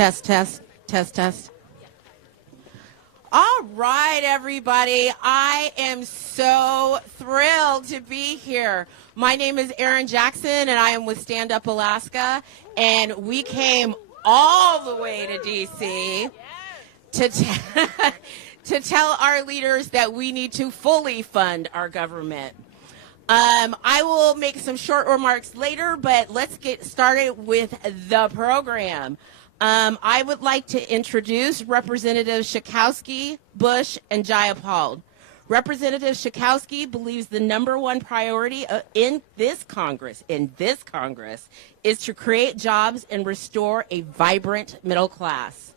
Test, test, test, test. All right, everybody. I am so thrilled to be here. My name is Erin Jackson, and I am with Stand Up Alaska, and we came all the way to D.C. to tell our leaders that we need to fully fund our government. I will make some short remarks later, but let's get started with the program. I would like to introduce Representatives Schakowsky, Bush, and Jayapal. Representative Schakowsky believes the number one priority in this Congress is to create jobs and restore a vibrant middle class.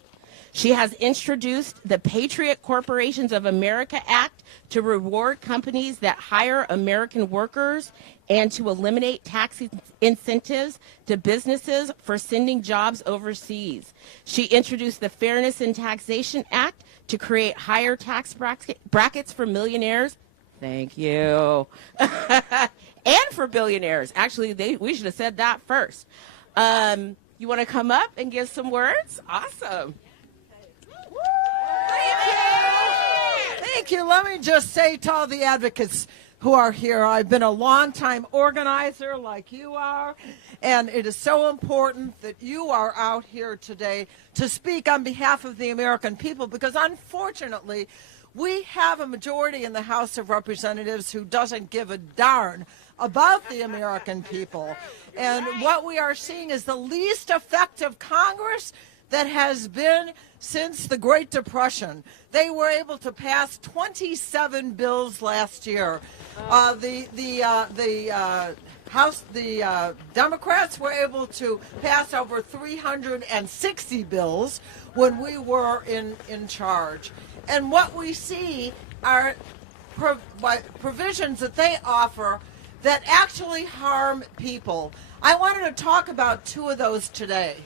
She has introduced the Patriot Corporations of America Act to reward companies that hire American workers and to eliminate tax incentives to businesses for sending jobs overseas. She introduced the Fairness in Taxation Act to create higher tax brackets for millionaires. Thank you. And for billionaires. Actually, we should have said that first. You want to come up and give some words? Awesome. Thank you. Let me just say to all the advocates who are here, I've been a long-time organizer like you are, and it is so important that you are out here today to speak on behalf of the American people, because unfortunately, we have a majority in the House of Representatives who doesn't give a darn about the American people. And what we are seeing is the least effective Congress that has been since the Great Depression. They were able to pass 27 bills last year. The Democrats were able to pass over 360 bills when we were in charge. And what we see are provisions that they offer that actually harm people. I wanted to talk about two of those today.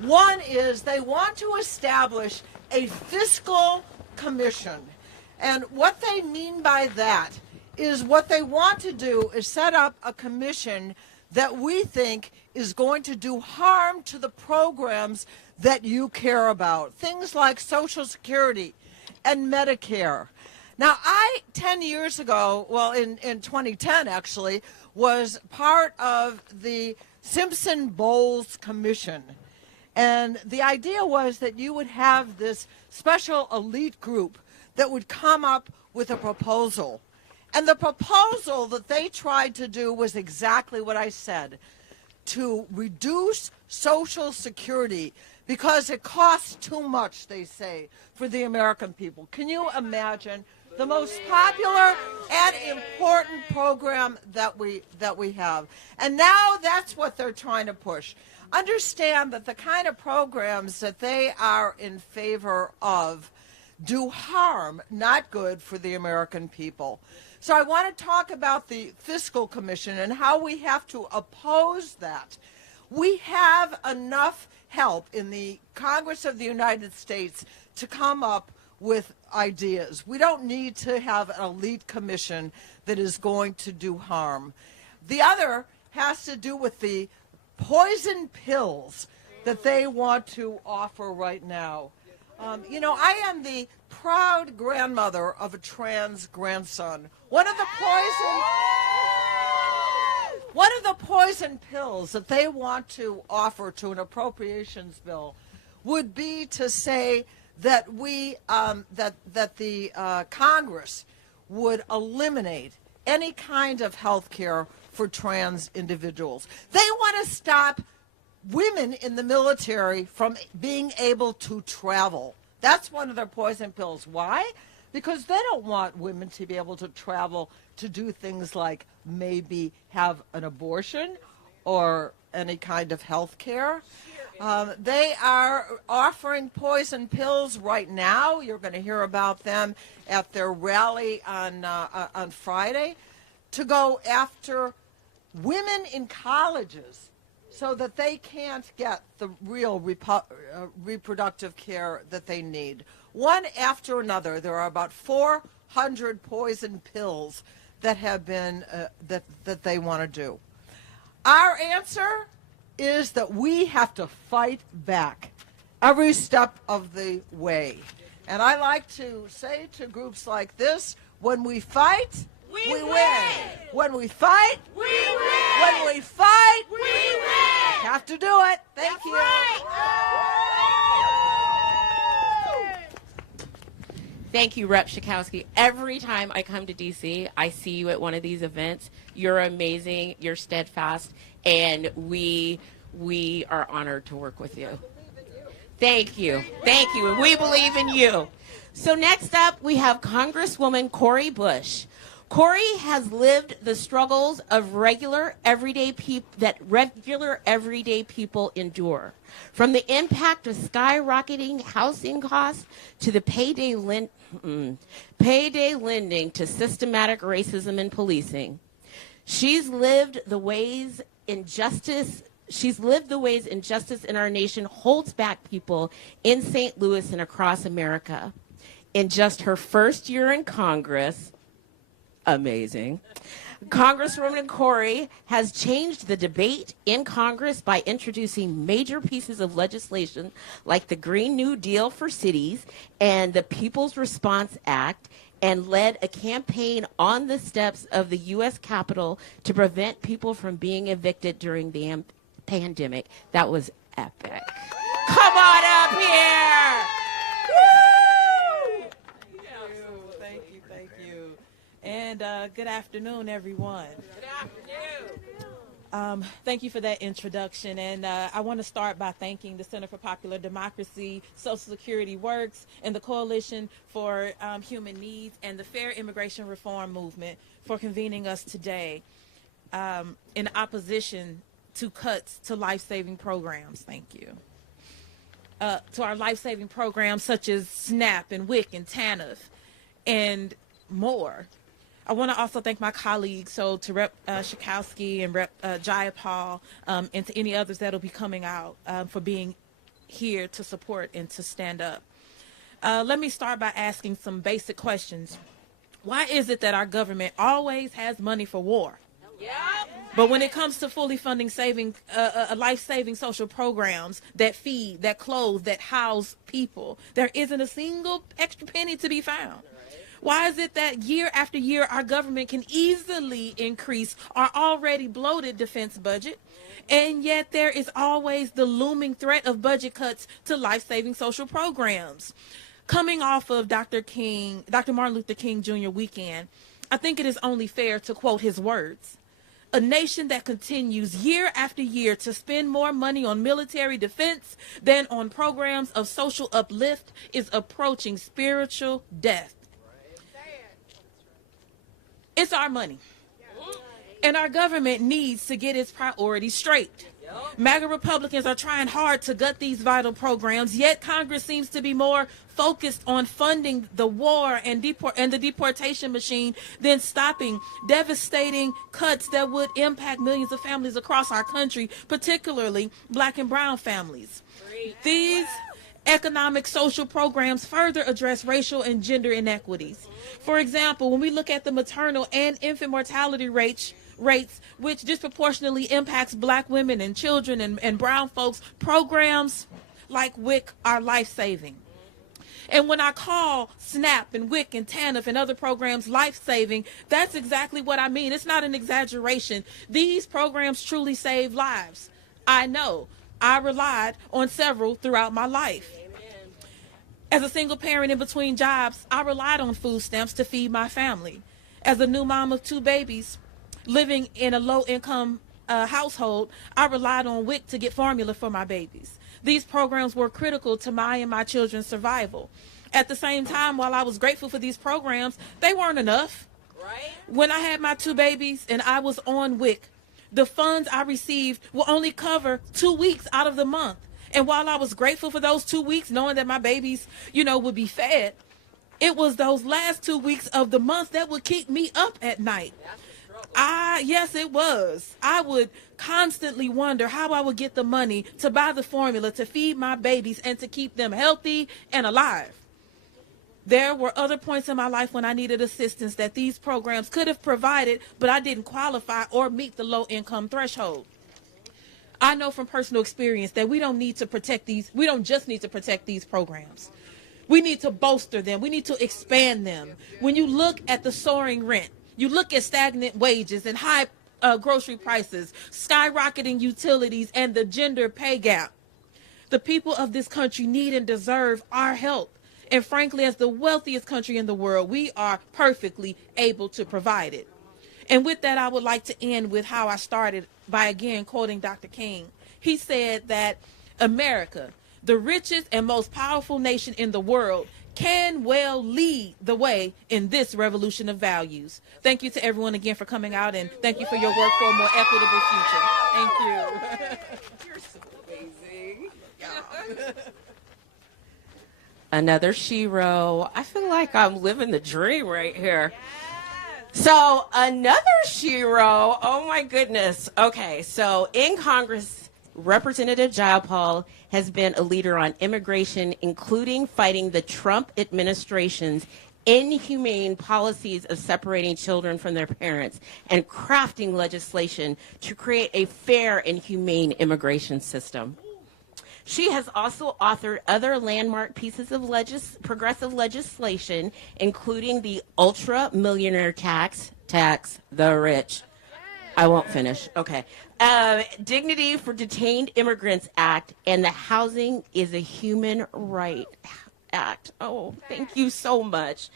One is they want to establish a fiscal commission. And what they mean by that is what they want to do is set up a commission that we think is going to do harm to the programs that you care about. Things like Social Security and Medicare. Now, 10 years ago, well, in 2010 actually, was part of the Simpson-Bowles Commission. And the idea was that you would have this special elite group that would come up with a proposal. And the proposal that they tried to do was exactly what I said, to reduce Social Security because it costs too much, they say, for the American people. Can you imagine the most popular and important program that we have? And now that's what they're trying to push. Understand that the kind of programs that they are in favor of do harm, not good for the American people. So I want to talk about the Fiscal Commission and how we have to oppose that. We have enough help in the Congress of the United States to come up with ideas. We don't need to have an elite commission that is going to do harm. The other has to do with the poison pills that they want to offer right now. I am the proud grandmother of a trans grandson. One of the poison pills that they want to offer to an appropriations bill would be to say that the Congress would eliminate any kind of health care for trans individuals. They want to stop women in the military from being able to travel. That's one of their poison pills. Why? Because they don't want women to be able to travel to do things like maybe have an abortion or any kind of health care. They are offering poison pills right now. You're going to hear about them at their rally on Friday, to go after women in colleges so that they can't get the real reproductive care that they need. One after another, there are about 400 poison pills that have been that they want to do. Our answer is that we have to fight back. every step of the way. And I like to say to groups like this, when we fight, we win. When we fight, we win. When we fight, we win. Have to do it. Thank you. Right. Thank you, Rep. Schakowsky. Every time I come to D.C., I see you at one of these events. You're amazing. You're steadfast. And we are honored to work with you. Thank you. Thank you. And we believe in you. So next up, we have Congresswoman Cori Bush. Cori has lived the struggles of regular everyday people endure. From the impact of skyrocketing housing costs to the payday lending to systematic racism and policing. She's lived the ways injustice in our nation holds back people in St. Louis and across America. In just her first year in Congress, amazing, Congresswoman Cori has changed the debate in Congress by introducing major pieces of legislation like the Green New Deal for cities and the People's Response Act, and led a campaign on the steps of the U.S. Capitol to prevent people from being evicted during the pandemic. That was epic. Come on up here. Woo! Thank you. And good afternoon, everyone. Good afternoon. Thank you for that introduction. And I want to start by thanking the Center for Popular Democracy, Social Security Works, and the Coalition for Human Needs and the Fair Immigration Reform Movement for convening us today in opposition to cuts to life-saving programs. Thank you. To our life-saving programs such as SNAP and WIC and TANF and more. I want to also thank my colleagues, so to Rep. Schakowsky and Rep. Jayapal, and to any others that will be coming out for being here to support and to stand up. Let me start by asking some basic questions. Why is it that our government always has money for war? Yep. But when it comes to fully funding life-saving social programs that feed, that clothe, that house people, there isn't a single extra penny to be found? Why is it that year after year our government can easily increase our already bloated defense budget, and yet there is always the looming threat of budget cuts to life-saving social programs? Coming off of Dr. Martin Luther King Jr. weekend, I think it is only fair to quote his words. A nation that continues year after year to spend more money on military defense than on programs of social uplift is approaching spiritual death. It's our money. And our government needs to get its priorities straight. MAGA Republicans are trying hard to gut these vital programs, yet Congress seems to be more focused on funding the war and the deportation machine than stopping devastating cuts that would impact millions of families across our country, particularly Black and brown families. These economic social programs further address racial and gender inequities. For example, when we look at the maternal and infant mortality rates, which disproportionately impacts Black women and children and brown folks, programs like WIC are life-saving. And when I call SNAP and WIC and TANF and other programs life-saving, that's exactly what I mean. It's not an exaggeration. These programs truly save lives. I know. I relied on several throughout my life. Amen. As a single parent in between jobs, I relied on food stamps to feed my family. As a new mom of 2 babies living in a low-income household, I relied on WIC to get formula for my babies. These programs were critical to my and my children's survival. At the same time, while I was grateful for these programs, they weren't enough. Right? When I had my 2 babies and I was on WIC, the funds I received will only cover 2 weeks out of the month. And while I was grateful for those 2 weeks, knowing that my babies, would be fed, it was those last 2 weeks of the month that would keep me up at night. Yes, it was. I would constantly wonder how I would get the money to buy the formula to feed my babies and to keep them healthy and alive. There were other points in my life when I needed assistance that these programs could have provided, but I didn't qualify or meet the low-income threshold. I know from personal experience that we don't just need to protect these programs. We need to bolster them. We need to expand them. When you look at the soaring rent, you look at stagnant wages and high grocery prices, skyrocketing utilities, and the gender pay gap, the people of this country need and deserve our help. And frankly, as the wealthiest country in the world, we are perfectly able to provide it. And with that, I would like to end with how I started by again quoting Dr. King. He said that America, the richest and most powerful nation in the world, can well lead the way in this revolution of values. Thank you to everyone again for coming out, and thank you for your work for a more equitable future. Thank you. You're so amazing. Yeah. Another shero. I feel like I'm living the dream right here. So another shero. Oh my goodness. Okay, so in Congress, Representative Jayapal has been a leader on immigration, including fighting the Trump administration's inhumane policies of separating children from their parents and crafting legislation to create a fair and humane immigration system. She has also authored other landmark pieces of progressive legislation, including the ultra-millionaire tax the rich. I won't finish. Okay. Dignity for Detained Immigrants Act and the Housing is a Human Right Act. Oh, thank you so much.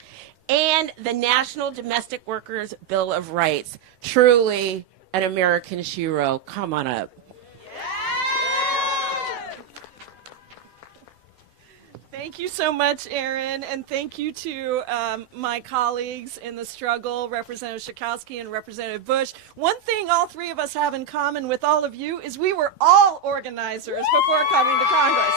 And the National Domestic Workers Bill of Rights. Truly an American shero. Come on up. Thank you so much, Erin, and thank you to my colleagues in the struggle, Representative Schakowsky and Representative Bush. One thing all three of us have in common with all of you is we were all organizers before coming to Congress.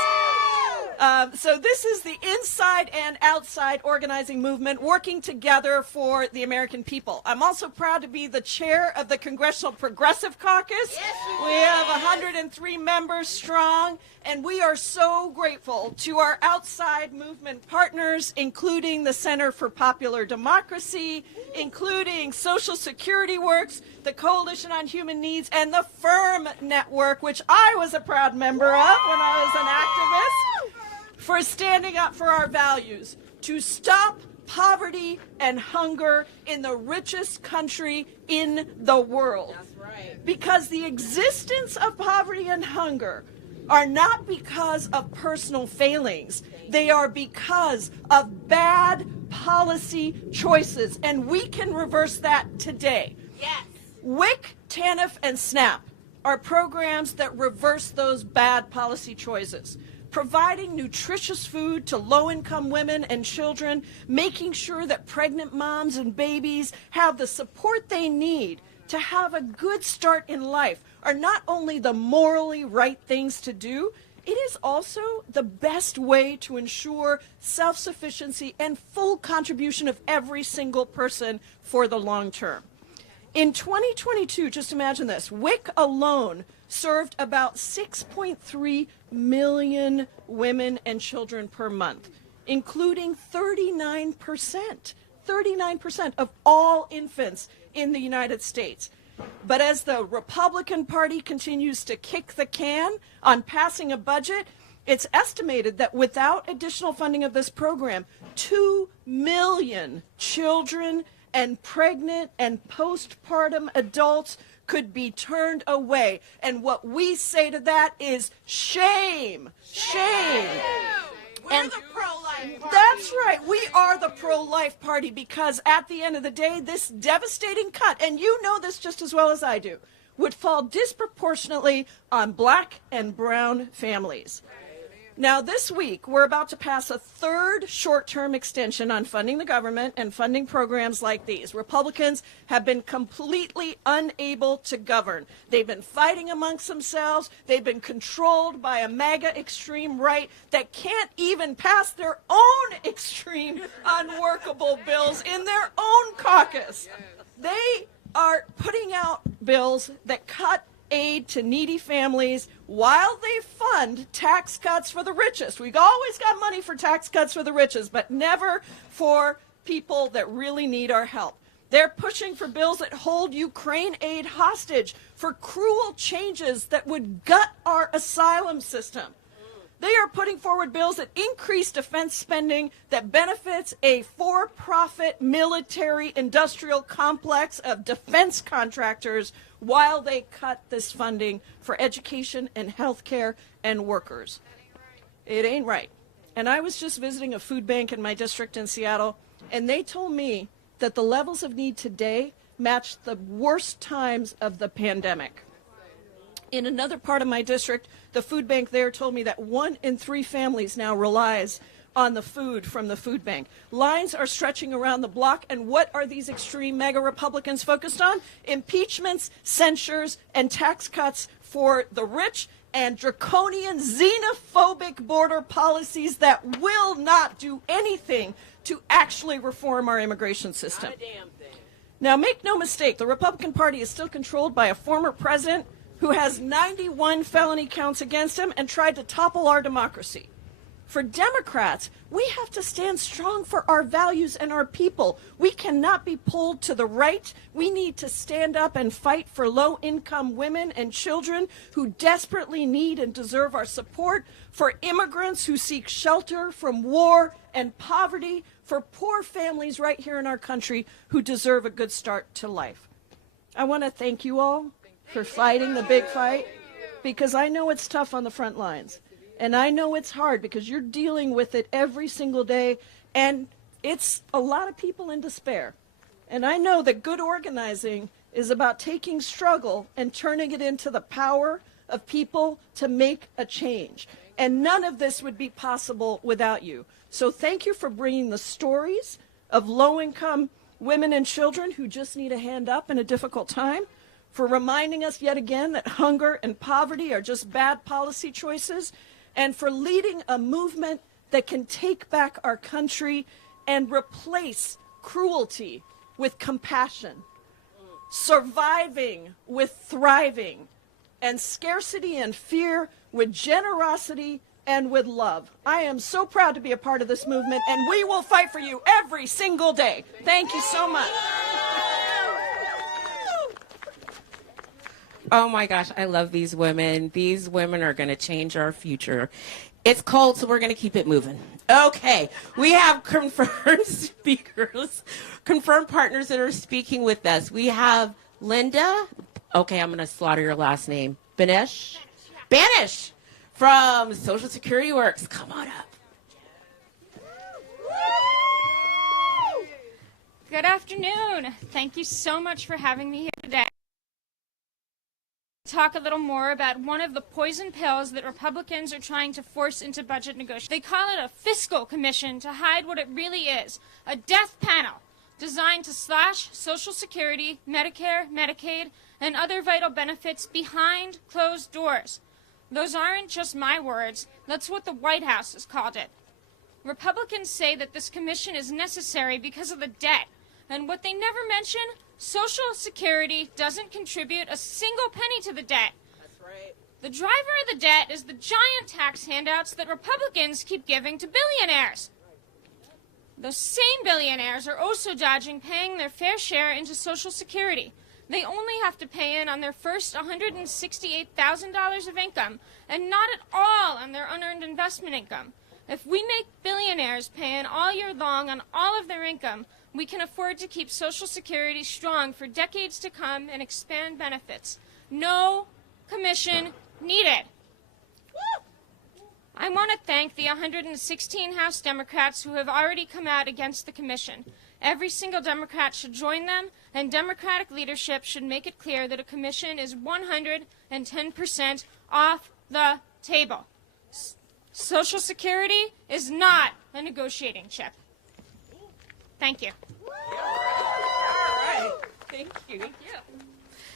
So this is the inside and outside organizing movement working together for the American people. I'm also proud to be the chair of the Congressional Progressive Caucus. Yes, we have 103 members strong, and we are so grateful to our outside movement partners, including the Center for Popular Democracy, including Social Security Works, the Coalition on Human Needs, and the FIRM Network, which I was a proud member of when I was an activist, for standing up for our values to stop poverty and hunger in the richest country in the world. That's right. Because the existence of poverty and hunger are not because of personal failings. They are because of bad policy choices, and we can reverse that today. Yes. WIC, TANF, and SNAP are programs that reverse those bad policy choices. Providing nutritious food to low-income women and children, making sure that pregnant moms and babies have the support they need to have a good start in life are not only the morally right things to do, it is also the best way to ensure self-sufficiency and full contribution of every single person for the long term. In 2022, just imagine this, WIC alone served about 6.3 million women and children per month, including 39% of all infants in the United States. But as the Republican Party continues to kick the can on passing a budget, it's estimated that without additional funding of this program, 2 million children and pregnant and postpartum adults could be turned away. And what we say to that is shame. Shame. We're the pro-life party. That's right. We are the pro-life party because at the end of the day, this devastating cut, and you know this just as well as I do, would fall disproportionately on black and brown families. Now, this week, we're about to pass a third short-term extension on funding the government and funding programs like these. Republicans have been completely unable to govern. They've been fighting amongst themselves. They've been controlled by a MAGA extreme right that can't even pass their own extreme, unworkable bills in their own caucus. They are putting out bills that cut aid to needy families while they fund tax cuts for the richest. We've always got money for tax cuts for the richest, but never for people that really need our help. They're pushing for bills that hold Ukraine aid hostage, for cruel changes that would gut our asylum system. They are putting forward bills that increase defense spending that benefits a for-profit military industrial complex of defense contractors while they cut this funding for education and health care and workers. It ain't right. And I was just visiting a food bank in my district in Seattle, and they told me that the levels of need today match the worst times of the pandemic. In another part of my district, the food bank there told me that 1 in 3 families now relies on the food from the food bank. Lines are stretching around the block, and what are these extreme mega Republicans focused on? Impeachments, censures, and tax cuts for the rich, and draconian xenophobic border policies that will not do anything to actually reform our immigration system. Not a damn thing. Now, make no mistake, the Republican Party is still controlled by a former president who has 91 felony counts against him and tried to topple our democracy. For Democrats, we have to stand strong for our values and our people. We cannot be pulled to the right. We need to stand up and fight for low-income women and children who desperately need and deserve our support, for immigrants who seek shelter from war and poverty, for poor families right here in our country who deserve a good start to life. I want to thank you all for fighting the big fight, because I know it's tough on the front lines. And I know it's hard because you're dealing with it every single day, and it's a lot of people in despair. And I know that good organizing is about taking struggle and turning it into the power of people to make a change. And none of this would be possible without you. So thank you for bringing the stories of low-income women and children who just need a hand up in a difficult time, for reminding us yet again that hunger and poverty are just bad policy choices, and for leading a movement that can take back our country and replace cruelty with compassion, surviving with thriving, and scarcity and fear with generosity and with love. I am so proud to be a part of this movement, and we will fight for you every single day. Thank you so much. Oh my gosh, I love these women. These women are going to change our future. It's cold, so we're going to keep it moving. Okay, we have confirmed speakers, confirmed partners that are speaking with us. We have Linda. Okay, I'm going to slaughter your last name. Banish from Social Security Works. Come on up. Good afternoon. Thank you so much for having me here today. Talk a little more about one of the poison pills that Republicans are trying to force into budget negotiations. They call it a fiscal commission to hide what it really is, a death panel designed to slash Social Security, Medicare, Medicaid, and other vital benefits behind closed doors. Those aren't just my words. That's what the White House has called it. Republicans say that this commission is necessary because of the debt, and what they never mention, Social Security doesn't contribute a single penny to the debt. That's right. The driver of the debt is the giant tax handouts that Republicans keep giving to billionaires. Those same billionaires are also dodging paying their fair share into Social Security. They only have to pay in on their first $168,000 of income, and not at all on their unearned investment income. If we make billionaires pay in all year long on all of their income, we can afford to keep Social Security strong for decades to come and expand benefits. No commission needed. I want to thank the 116 House Democrats who have already come out against the commission. Every single Democrat should join them, and Democratic leadership should make it clear that a commission is 110% off the table. Social Security is not a negotiating chip. Thank you. All right. Thank you. Thank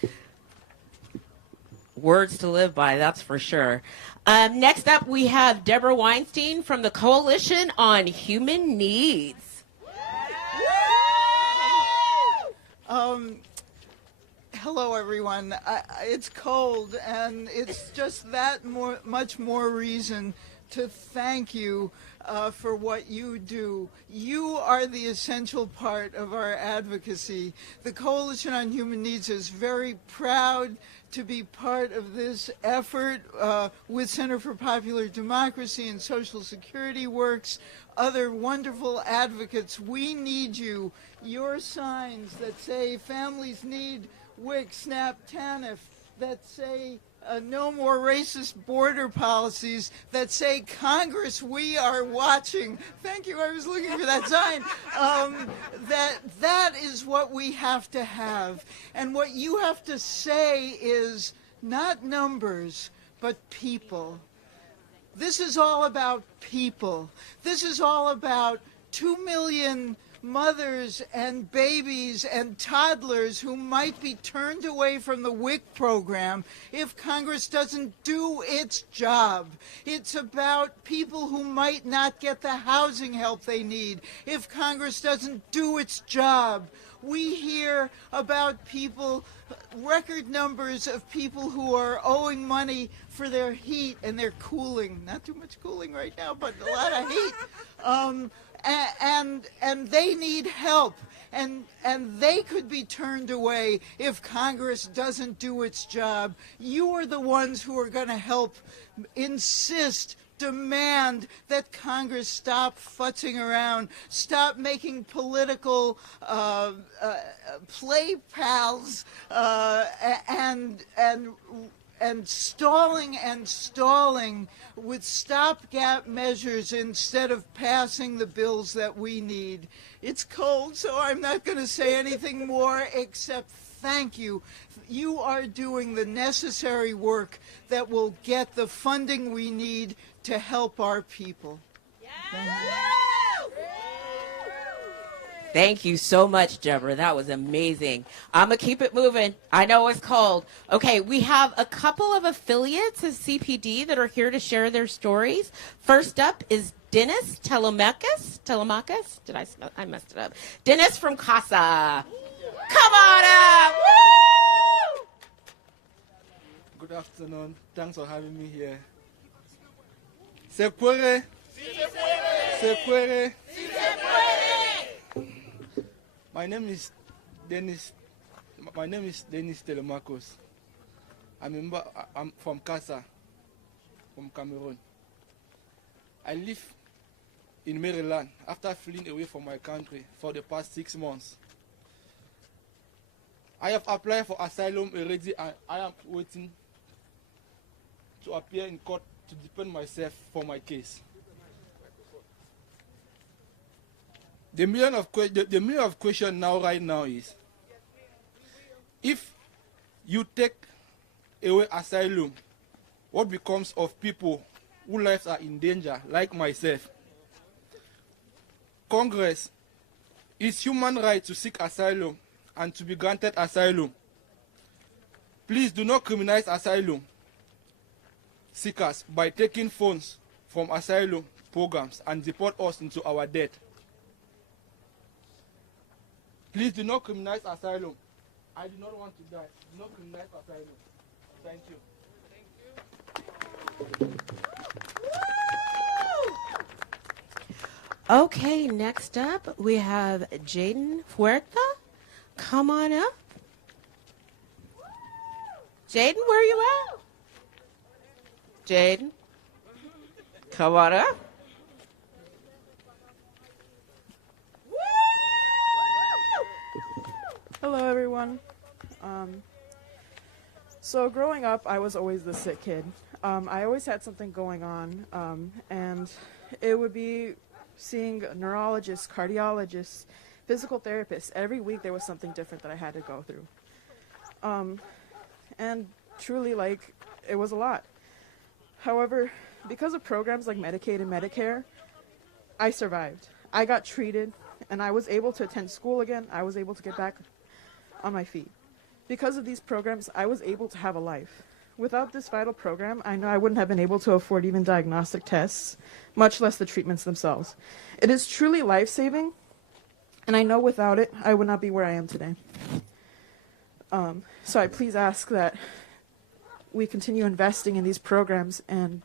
you. Words to live by, that's for sure. Next up, we have Deborah Weinstein from the Coalition on Human Needs. Hello, everyone. It's cold, and it's just that much more reason to thank you for what you do. You are the essential part of our advocacy. The Coalition on Human Needs is very proud to be part of this effort with Center for Popular Democracy and Social Security Works, other wonderful advocates. We need you. Your signs that say families need WIC, SNAP, TANF, that say no more racist border policies, that say, Congress, we are watching. Thank you, I was looking for that sign. That is what we have to have. And what you have to say is not numbers, but people. This is all about people. This is all about 2 million mothers and babies and toddlers who might be turned away from the WIC program if Congress doesn't do its job. It's about people who might not get the housing help they need if Congress doesn't do its job. We hear about people, record numbers of people who are owing money for their heat and their cooling. Not too much cooling right now, but a lot of heat. And they need help, and they could be turned away if Congress doesn't do its job. You are the ones who are going to help insist, demand that Congress stop futzing around, stop making political play pals, and stalling with stopgap measures instead of passing the bills that we need. It's cold, so I'm not going to say anything more except thank you. You are doing the necessary work that will get the funding we need to help our people. Thank you so much, Deborah. That was amazing. I'm going to keep it moving. I know it's cold. Okay, we have a couple of affiliates of CPD that are here to share their stories. First up is Dennis Telemakis. I messed it up. Dennis from CASA. Come on up. Woo! Good afternoon. Thanks for having me here. Se puede. Se puede. My name is Dennis Telemakis. I'm from CASA, from Cameroon. I live in Maryland after fleeing away from my country for the past 6 months. I have applied for asylum already, and I am waiting to appear in court to defend myself for my case. The million of question right now is, if you take away asylum, what becomes of people whose lives are in danger, like myself? Congress, it's human right to seek asylum and to be granted asylum. Please do not criminalize asylum seekers by taking funds from asylum programs and deport us into our debt. Please do not criminalize asylum. I do not want to die. Do not criminalize asylum. Thank you. Okay, next up we have Jaden Huerta. Come on up. Jaden, where are you at? Jaden, come on up. Hello, everyone. So growing up, I was always the sick kid. I always had something going on, and it would be seeing neurologists, cardiologists, physical therapists. Every week there was something different that I had to go through. And truly, it was a lot. However, because of programs like Medicaid and Medicare, I survived. I got treated, and I was able to attend school again. I was able to get back on my feet. Because of these programs, I was able to have a life. Without this vital program, I know I wouldn't have been able to afford even diagnostic tests, much less the treatments themselves. It is truly life-saving, and I know without it, I would not be where I am today. So I please ask that we continue investing in these programs and,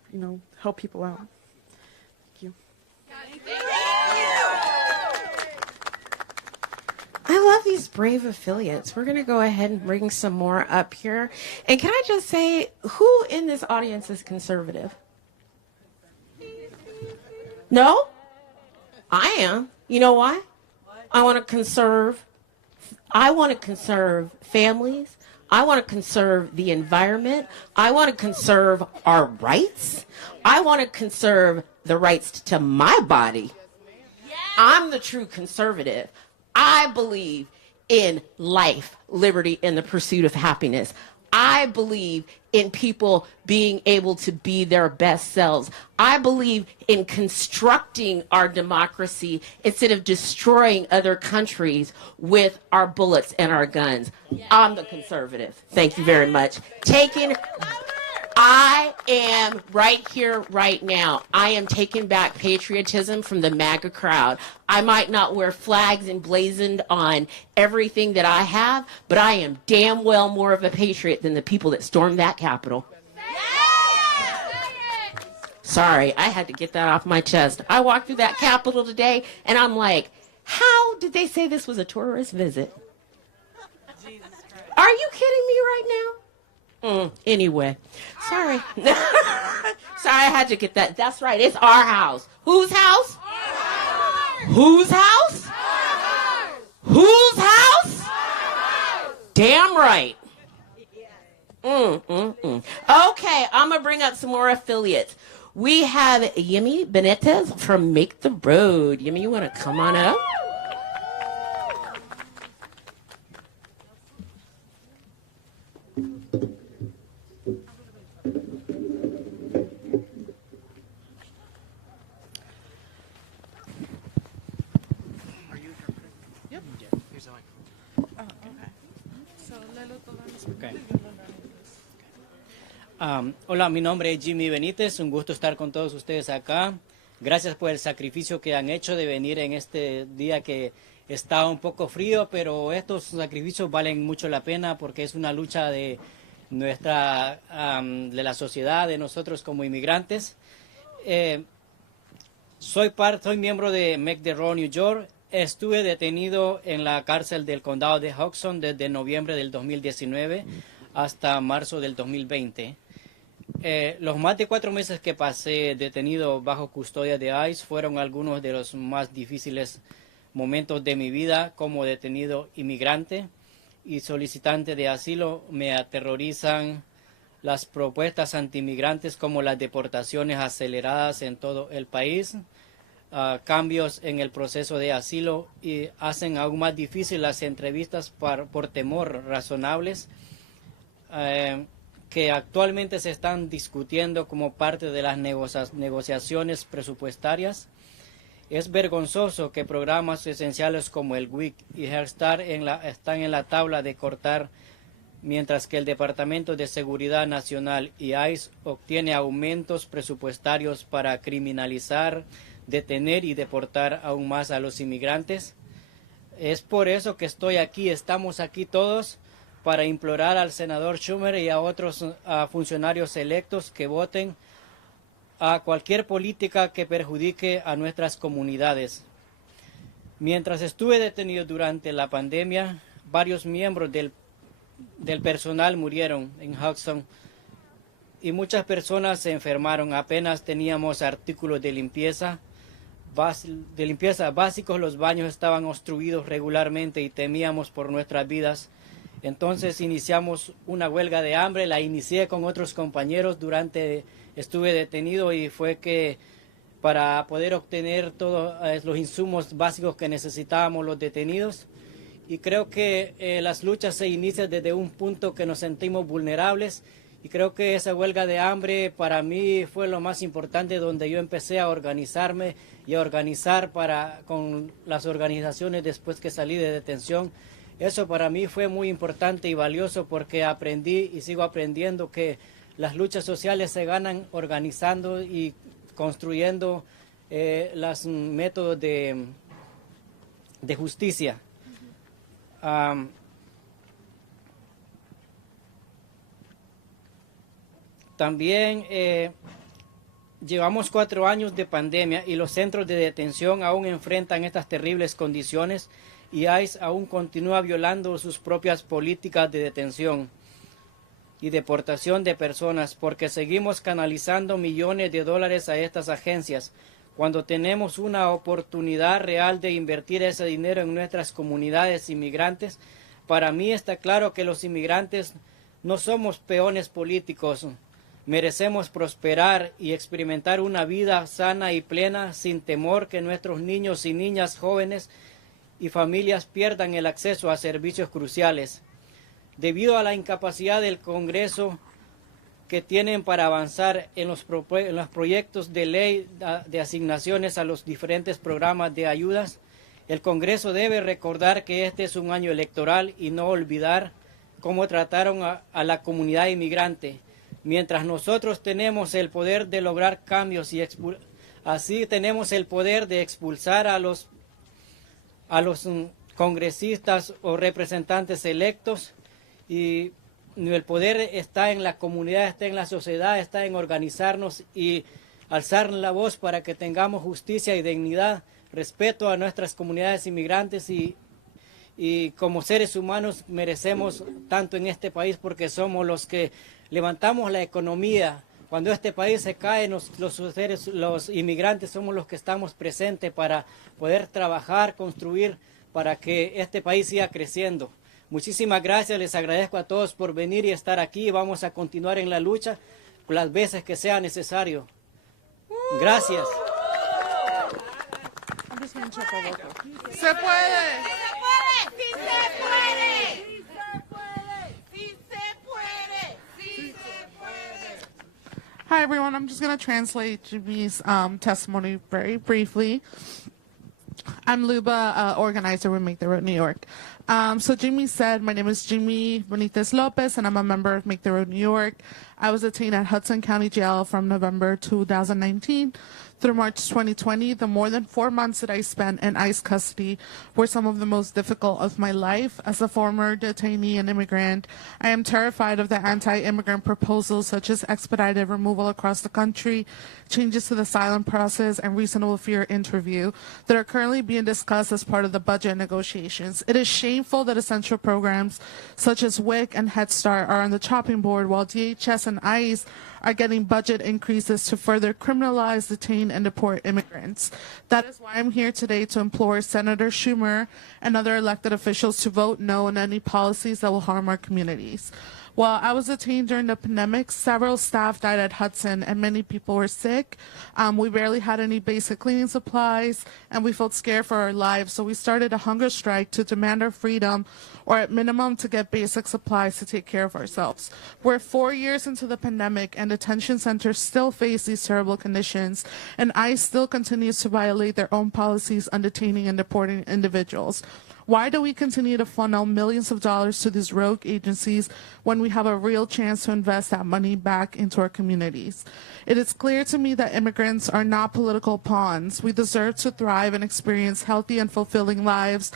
help people out. Thank you. have these brave affiliates. We're going to go ahead and bring some more up here. And can I just say, who in this audience is conservative? No? I am. You know why? I want to conserve families. I want to conserve the environment. I want to conserve our rights. I want to conserve the rights to my body. I'm the true conservative. I believe in life, liberty, and the pursuit of happiness. I believe in people being able to be their best selves. I believe in constructing our democracy instead of destroying other countries with our bullets and our guns. I'm the conservative. Thank you very much. I am right here, right now. I am taking back patriotism from the MAGA crowd. I might not wear flags emblazoned on everything that I have, but I am damn well more of a patriot than the people that stormed that Capitol. Sorry, I had to get that off my chest. I walked through that Capitol today, and I'm like, how did they say this was a tourist visit? Are you kidding me right now? Anyway, sorry. Sorry, I had to get that. That's right. It's our house. Whose house? Whose house? Whose house? Damn right. Okay, I'm going to bring up some more affiliates. We have Yemi Benitez from Make the Road. Yemi, you want to come on up? Hola, mi nombre es Jimmy Benítez, un gusto estar con todos ustedes acá. Gracias por el sacrificio que han hecho de venir en este día que está un poco frío, pero estos sacrificios valen mucho la pena porque es una lucha de de la sociedad, de nosotros como inmigrantes. Soy miembro de Make the Road New York. Estuve detenido en la cárcel del condado de Hudson desde noviembre del 2019 hasta marzo del 2020. Los más de 4 meses que pasé detenido bajo custodia de ICE fueron algunos de los más difíciles momentos de mi vida como detenido inmigrante y solicitante de asilo. Me aterrorizan las propuestas antiinmigrantes como las deportaciones aceleradas en todo el país, cambios en el proceso de asilo y hacen aún más difícil las entrevistas por temor razonables que actualmente se están discutiendo como parte de las negociaciones presupuestarias. Es vergonzoso que programas esenciales como el WIC y Head Start están en la tabla de cortar, mientras que el Departamento de Seguridad Nacional y ICE obtiene aumentos presupuestarios para criminalizar, detener y deportar aún más a los inmigrantes. Es por eso que estamos aquí todos, para implorar al senador Schumer y a otros funcionarios electos que voten a cualquier política que perjudique a nuestras comunidades. Mientras estuve detenido durante la pandemia, varios miembros del personal murieron en Hudson y muchas personas se enfermaron. Apenas teníamos artículos de limpieza básicos, los baños estaban obstruidos regularmente y temíamos por nuestras vidas. Entonces iniciamos una huelga de hambre, la inicié con otros compañeros estuve detenido y fue que para poder obtener todos los insumos básicos que necesitábamos los detenidos. Y creo que las luchas se inician desde un punto que nos sentimos vulnerables y creo que esa huelga de hambre para mí fue lo más importante, donde yo empecé a organizarme y a organizar con las organizaciones después que salí de detención. Eso para mí fue muy importante y valioso porque aprendí y sigo aprendiendo que las luchas sociales se ganan organizando y construyendo los métodos de justicia. También llevamos 4 años de pandemia y los centros de detención aún enfrentan estas terribles condiciones. y ICE aún continúa violando sus propias políticas de detención y deportación de personas porque seguimos canalizando millones de dólares a estas agencias cuando tenemos una oportunidad real de invertir ese dinero en nuestras comunidades inmigrantes. Para mí está claro que los inmigrantes no somos peones políticos. Merecemos prosperar y experimentar una vida sana y plena sin temor que nuestros niños y niñas jóvenes y familias pierdan el acceso a servicios cruciales. Debido a la incapacidad del Congreso que tienen para avanzar en los proyectos de ley de asignaciones a los diferentes programas de ayudas, el Congreso debe recordar que este es un año electoral y no olvidar cómo trataron a la comunidad inmigrante. Mientras nosotros tenemos el poder de lograr cambios y así tenemos el poder de expulsar a los congresistas o representantes electos, y el poder está en la comunidad, está en la sociedad, está en organizarnos y alzar la voz para que tengamos justicia y dignidad, respeto a nuestras comunidades inmigrantes y como seres humanos merecemos tanto en este país porque somos los que levantamos la economía. Cuando este país se cae, los inmigrantes somos los que estamos presentes para poder trabajar, construir, para que este país siga creciendo. Muchísimas gracias, les agradezco a todos por venir y estar aquí. Vamos a continuar en la lucha las veces que sea necesario. Gracias. ¡Se puede! Hi, everyone. I'm just going to translate Jimmy's testimony very briefly. I'm Luba, organizer with Make the Road New York. So Jimmy said, my name is Jimmy Benitez Lopez, and I'm a member of Make the Road New York. I was detained at Hudson County Jail from November 2019 through March 2020. The more than 4 months that I spent in ICE custody were some of the most difficult of my life. As a former detainee and immigrant, I am terrified of the anti-immigrant proposals such as expedited removal across the country, changes to the asylum process, and reasonable fear interview that are currently being discussed as part of the budget negotiations. It is shameful that essential programs such as WIC and Head Start are on the chopping board while DHS and ICE are getting budget increases to further criminalize, detain, and deport immigrants. That is why I'm here today to implore Senator Schumer and other elected officials to vote no on any policies that will harm our communities. While I was detained during the pandemic, several staff died at Hudson and many people were sick. We barely had any basic cleaning supplies and we felt scared for our lives. So we started a hunger strike to demand our freedom, or at minimum to get basic supplies to take care of ourselves. We're 4 years into the pandemic and detention centers still face these terrible conditions, and ICE still continues to violate their own policies on detaining and deporting individuals. Why do we continue to funnel millions of dollars to these rogue agencies when we have a real chance to invest that money back into our communities? It is clear to me that immigrants are not political pawns. We deserve to thrive and experience healthy and fulfilling lives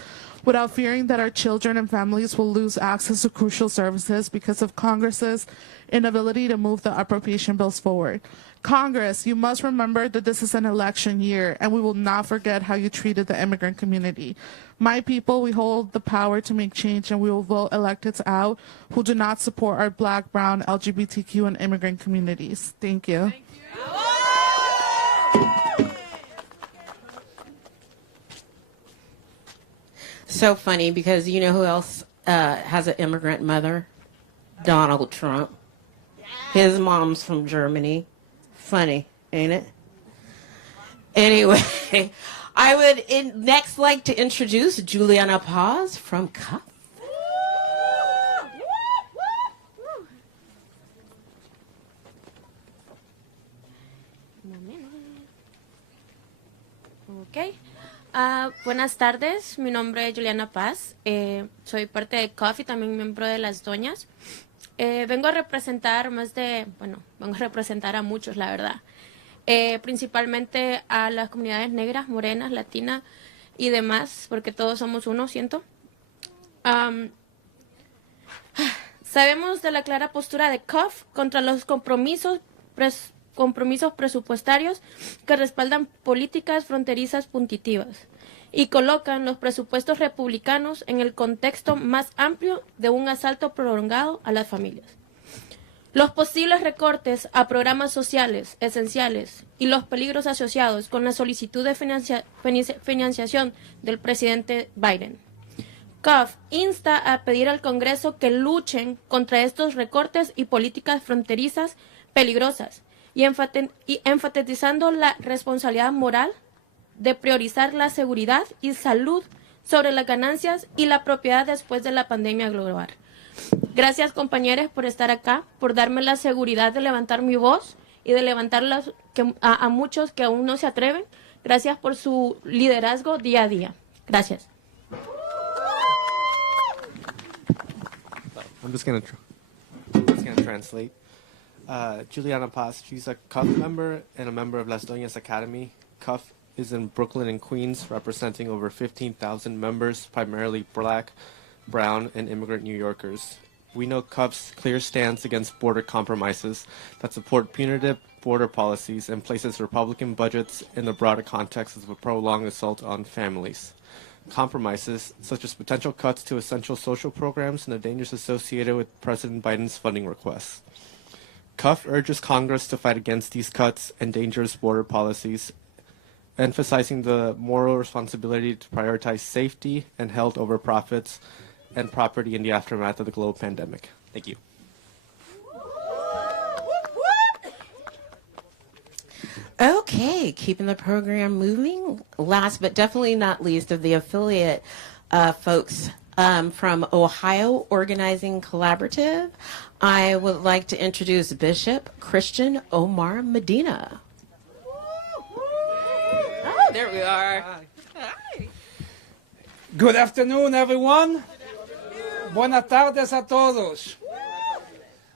without fearing that our children and families will lose access to crucial services because of Congress's inability to move the appropriation bills forward. Congress, you must remember that this is an election year, and we will not forget how you treated the immigrant community. My people, we hold the power to make change, and we will vote electeds out who do not support our Black, Brown, LGBTQ, and immigrant communities. Thank you. So funny, because you know who else has an immigrant mother? Donald Trump. His mom's from Germany. Funny, ain't it? Anyway, I would next like to introduce Juliana Paz from CUF. Okay. Buenas tardes, mi nombre es Juliana Paz, soy parte de CUF y también miembro de las Doñas. Vengo a representar vengo a representar a muchos, la verdad. Principalmente a las comunidades negras, morenas, latinas y demás, porque todos somos uno, siento. Sabemos de la clara postura de CUF contra los compromisos presupuestarios que respaldan políticas fronterizas punitivas y colocan los presupuestos republicanos en el contexto más amplio de un asalto prolongado a las familias. Los posibles recortes a programas sociales esenciales y los peligros asociados con la solicitud de financiación del presidente Biden. CUF insta a pedir al Congreso que luchen contra estos recortes y políticas fronterizas peligrosas y enfatizando la responsabilidad moral de priorizar la seguridad y salud sobre las ganancias y la propiedad después de la pandemia global. Gracias, compañeros, por estar acá, por darme la seguridad de levantar mi voz y de levantar a muchos que aún no se atreven. Gracias por su liderazgo día a día. Gracias. I'm just gonna translate. Juliana Paz, she's a CUF member and a member of Las Doñas Academy. CUF is in Brooklyn and Queens, representing over 15,000 members, primarily Black, brown, and immigrant New Yorkers. We know CUF's clear stance against border compromises that support punitive border policies and places Republican budgets in the broader context of a prolonged assault on families. Compromises, such as potential cuts to essential social programs and the dangers associated with President Biden's funding requests. CUF urges Congress to fight against these cuts and dangerous border policies, emphasizing the moral responsibility to prioritize safety and health over profits and property in the aftermath of the global pandemic. Thank you. Okay, keeping the program moving. Last but definitely not least of the affiliate folks from Ohio Organizing Collaborative, I would like to introduce Bishop Christian Omar Medina. Oh, there we are. Hi. Good afternoon, everyone. Buenas tardes a todos.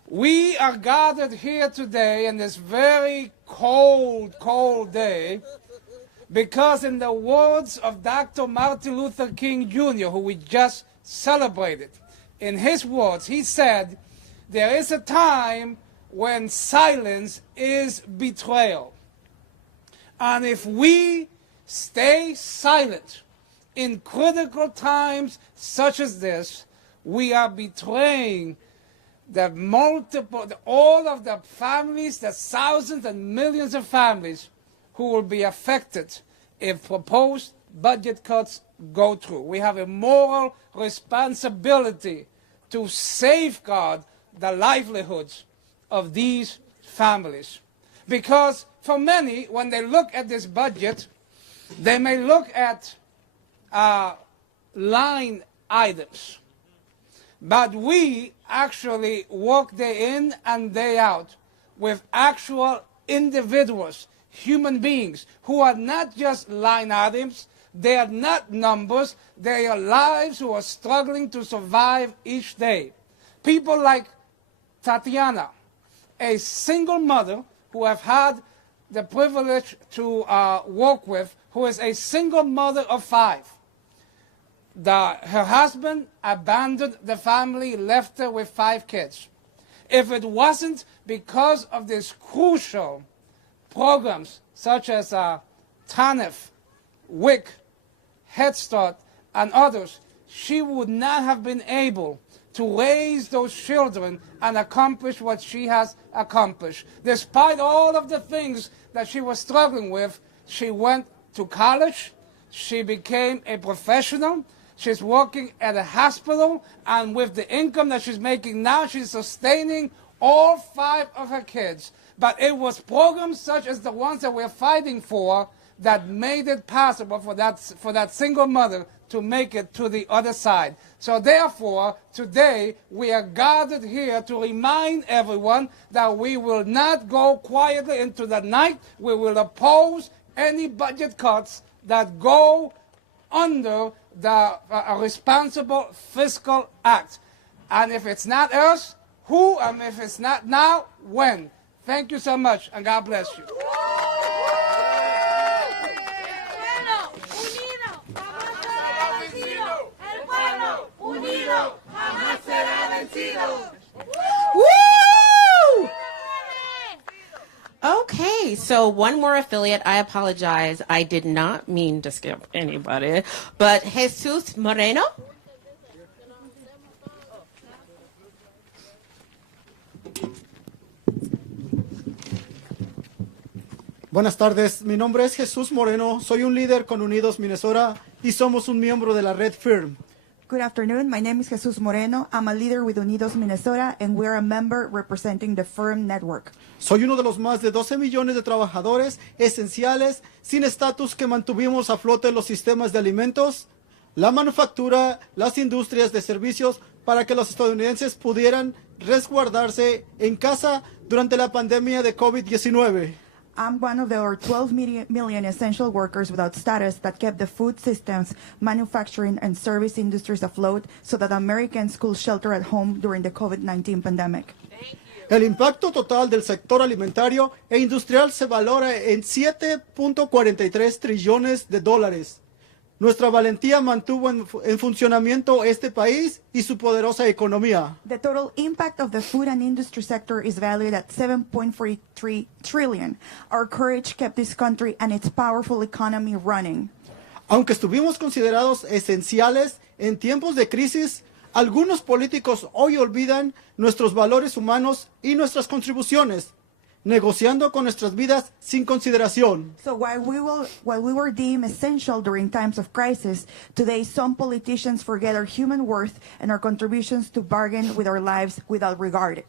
We are gathered here today in this very cold, cold day because, in the words of Dr. Martin Luther King Jr., who we just celebrated, in his words, he said, there is a time when silence is betrayal. And if we stay silent in critical times such as this, we are betraying all of the families, the thousands and millions of families who will be affected if proposed budget cuts go through. We have a moral responsibility to safeguard the livelihoods of these families. Because for many, when they look at this budget, they may look at line items. But we actually work day in and day out with actual individuals, human beings, who are not just line items, they are not numbers, they are lives who are struggling to survive each day. People like Tatiana, a single mother who I've had the privilege to work with, who is a single mother of 5. Her husband abandoned the family, left her with 5 kids. If it wasn't because of these crucial programs such as TANF, WIC, Head Start, and others, she would not have been able to raise those children and accomplish what she has accomplished. Despite all of the things that she was struggling with, she went to college, she became a professional, she's working at a hospital, and with the income that she's making now, she's sustaining all 5 of her kids. But it was programs such as the ones that we're fighting for that made it possible for that single mother to make it to the other side. So therefore, today, we are gathered here to remind everyone that we will not go quietly into the night. We will oppose any budget cuts that go under the Responsible Fiscal Act. And if it's not us, who? And if it's not now, when? Thank you so much, and God bless you. Woo! Okay, Okay, so one more affiliate. I apologize. I did not mean to skip anybody. But Jesus Moreno? Buenas tardes, mi nombre es Jesús Moreno, soy un líder con Unidos Minnesota y somos un miembro de la Red Firm. Good afternoon, my name is Jesus Moreno. I'm a leader with Unidos Minnesota and we're a member representing the Firm Network. Soy uno de los más de 12 millones de trabajadores esenciales sin estatus que mantuvimos a flote los sistemas de alimentos, la manufactura, las industrias de servicios para que los estadounidenses pudieran resguardarse en casa durante la pandemia de COVID-19. I'm one of the over 12 million essential workers without status that kept the food systems, manufacturing, and service industries afloat so that Americans could shelter at home during the COVID-19 pandemic. El impacto total del sector alimentario e industrial se valora en 7.43 trillones de dólares. Nuestra valentía mantuvo en funcionamiento este país y su poderosa economía. The total impact of the food and industry sector is valued at $7.43 trillion. Our courage kept this country and its powerful economy running. Aunque estuvimos considerados esenciales en tiempos de crisis, algunos políticos hoy olvidan nuestros valores humanos y nuestras contribuciones, negociando con nuestras vidas sin consideración. So while we were deemed essential during times of crisis, today some politicians forget our human worth and our contributions to bargain with our lives without regard.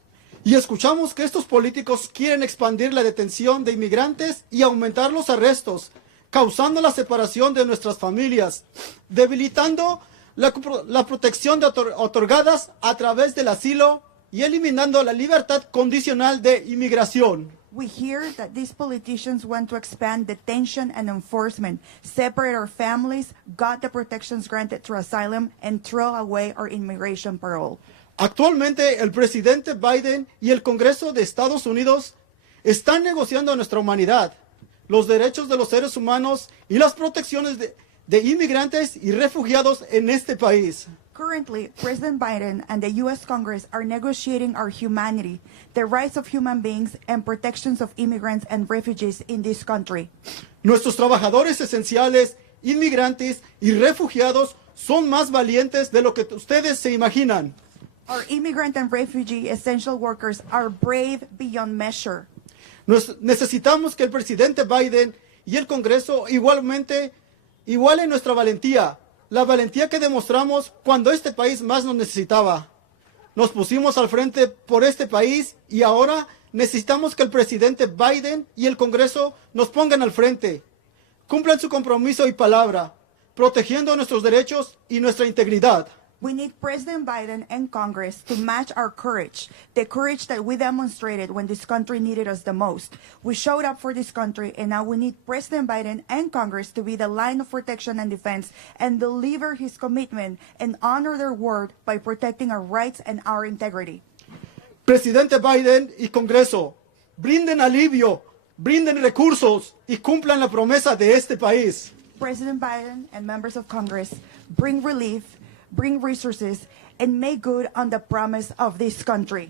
Y escuchamos que estos políticos quieren expandir la detención de inmigrantes y aumentar los arrestos, causando la separación de nuestras familias, debilitando la protección otorgadas a través del asilo y eliminando la libertad condicional de inmigración. We hear that these politicians want to expand detention and enforcement, separate our families, gut the protections granted through asylum, and throw away our immigration parole. Actualmente, el presidente Biden y el Congreso de Estados Unidos están negociando nuestra humanidad, los derechos de los seres humanos y las protecciones de inmigrantes y refugiados en este país. Currently, President Biden and the U.S. Congress are negotiating our humanity, the rights of human beings, and protections of immigrants and refugees in this country. Nuestros trabajadores esenciales, inmigrantes y refugiados son más valientes de lo que ustedes se imaginan. Our immigrant and refugee essential workers are brave beyond measure. Necesitamos que el presidente Biden y el Congreso igualen nuestra valentía, la valentía que demostramos cuando este país más nos necesitaba. Nos pusimos al frente por este país y ahora necesitamos que el presidente Biden y el Congreso nos pongan al frente. Cumplan su compromiso y palabra, protegiendo nuestros derechos y nuestra integridad. We need President Biden and Congress to match our courage, the courage that we demonstrated when this country needed us the most. We showed up for this country, and now we need President Biden and Congress to be the line of protection and defense and deliver his commitment and honor their word by protecting our rights and our integrity. Presidente Biden y Congreso, brinden alivio, brinden recursos y cumplan la promesa de este país. President Biden and members of Congress, bring relief, bring resources, and make good on the promise of this country.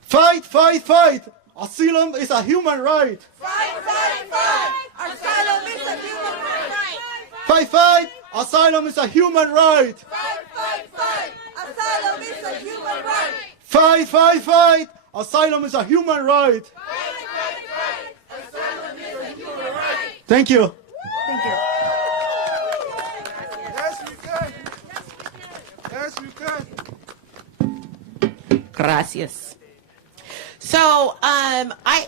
Fight, fight, fight! Asylum is a human right! Fight, fight, fight! Asylum is a human right! Fight, fight! Asylum is a human right! Fight, fight, fight! Asylum is a human right! Fight, fight, fight! Asylum is a human right! Fight, fight, fight! Asylum is a human right! Thank you. Thank you. Gracias. So, I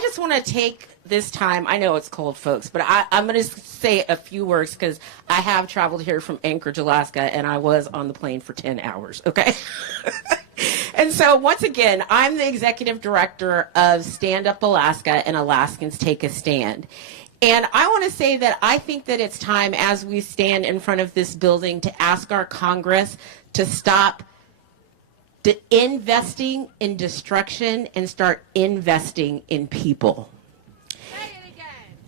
just want to take this time. I know it's cold, folks, but I'm going to say a few words because I have traveled here from Anchorage, Alaska, and I was on the plane for 10 hours, okay? And so, once again, I'm the executive director of Stand Up Alaska and Alaskans Take a Stand. And I want to say that I think that it's time, as we stand in front of this building, to ask our Congress to stop investing in destruction and start investing in people.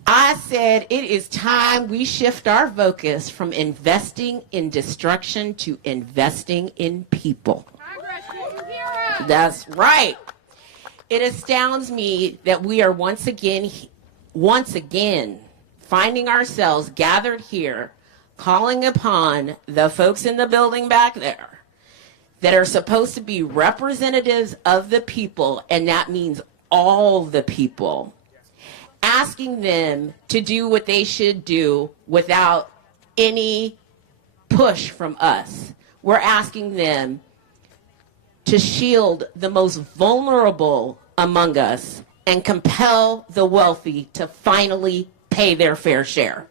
I said it is time we shift our focus from investing in destruction to investing in people. That's right. It astounds me that we are once again once again finding ourselves gathered here calling upon the folks in the building back there that are supposed to be representatives of the people, and that means all the people, asking them to do what they should do without any push from us. We're asking them to shield the most vulnerable among us and compel the wealthy to finally pay their fair share.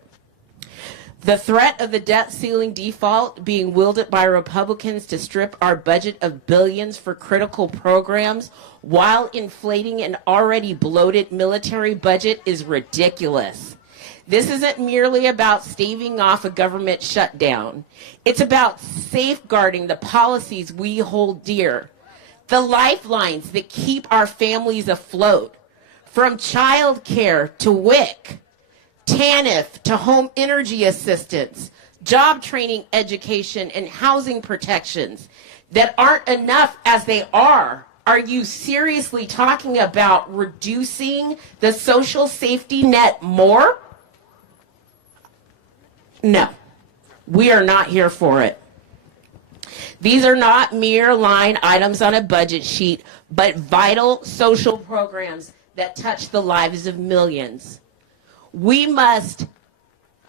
The threat of the debt ceiling default being wielded by Republicans to strip our budget of billions for critical programs while inflating an already bloated military budget is ridiculous. This isn't merely about staving off a government shutdown. It's about safeguarding the policies we hold dear, the lifelines that keep our families afloat, from child care to WIC, TANF to home energy assistance, job training, education, and housing protections that aren't enough as they are. Are you seriously talking about reducing the social safety net more? No, we are not here for it. These are not mere line items on a budget sheet, but vital social programs that touch the lives of millions. We must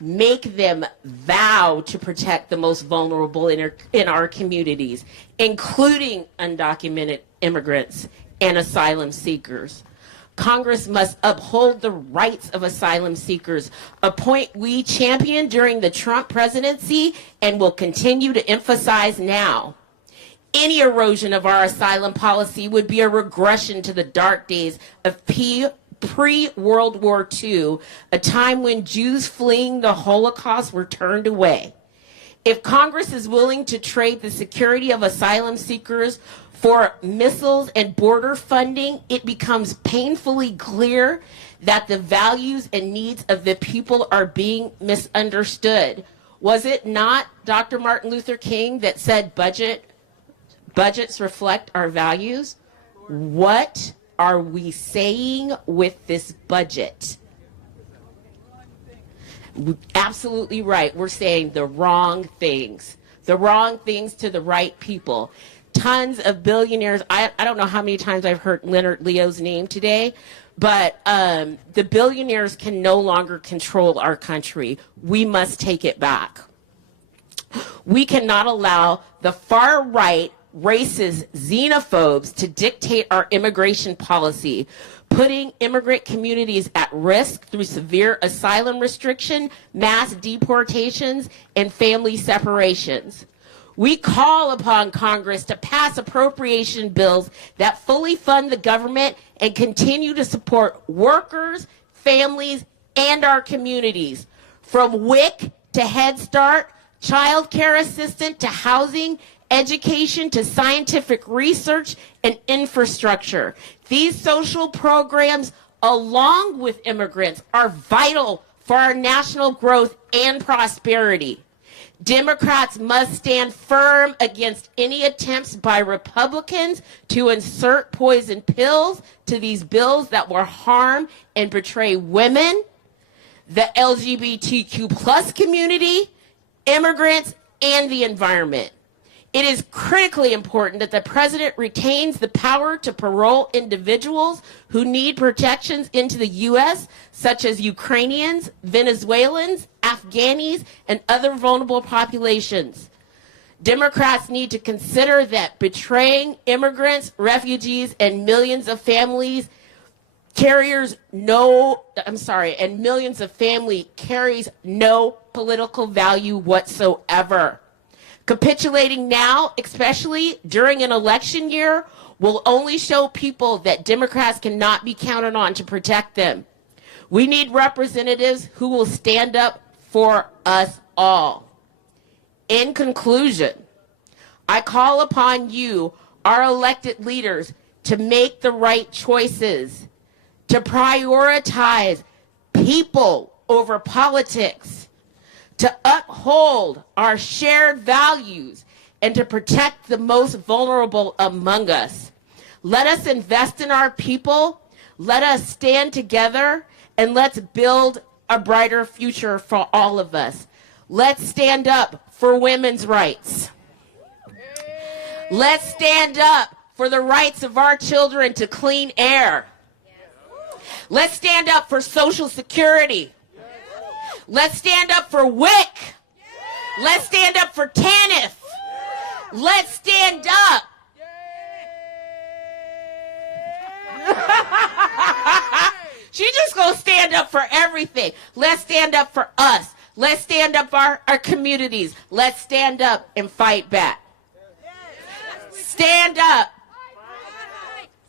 make them vow to protect the most vulnerable in our communities, including undocumented immigrants and asylum seekers. Congress must uphold the rights of asylum seekers, a point we championed during the Trump presidency and will continue to emphasize now. Any erosion of our asylum policy would be a regression to the dark days of pre-World War II, a time when Jews fleeing the Holocaust were turned away. If Congress is willing to trade the security of asylum seekers for missiles and border funding, it becomes painfully clear that the values and needs of the people are being misunderstood. Was it not Dr. Martin Luther King that said budgets reflect our values? What are we saying with this budget? Absolutely right. We're saying the wrong things to the right people. Tons of billionaires. I don't know how many times I've heard Leonard Leo's name today, but the billionaires can no longer control our country. We must take it back. We cannot allow the far right, racist xenophobes to dictate our immigration policy, putting immigrant communities at risk through severe asylum restriction, mass deportations, and family separations. We call upon Congress to pass appropriation bills that fully fund the government and continue to support workers, families, and our communities. From WIC to Head Start, child care assistant to housing, education to scientific research and infrastructure. These social programs, along with immigrants, are vital for our national growth and prosperity. Democrats must stand firm against any attempts by Republicans to insert poison pills to these bills that will harm and betray women, the LGBTQ plus community, immigrants, and the environment. It is critically important that the president retains the power to parole individuals who need protections into the U.S., such as Ukrainians, Venezuelans, Afghanis, and other vulnerable populations. Democrats need to consider that betraying immigrants, refugees, and millions of families carries no political value whatsoever. Capitulating now, especially during an election year, will only show people that Democrats cannot be counted on to protect them. We need representatives who will stand up for us all. In conclusion, I call upon you, our elected leaders, to make the right choices, to prioritize people over politics, to uphold our shared values, and to protect the most vulnerable among us. Let us invest in our people. Let us stand together and let's build a brighter future for all of us. Let's stand up for women's rights. Let's stand up for the rights of our children to clean air. Let's stand up for Social Security. Let's stand up for WIC. Let's stand up for TANF. Let's stand up. She just gonna stand up for everything. Let's stand up for us. Let's stand up for our communities. Let's stand up and fight back. Stand up.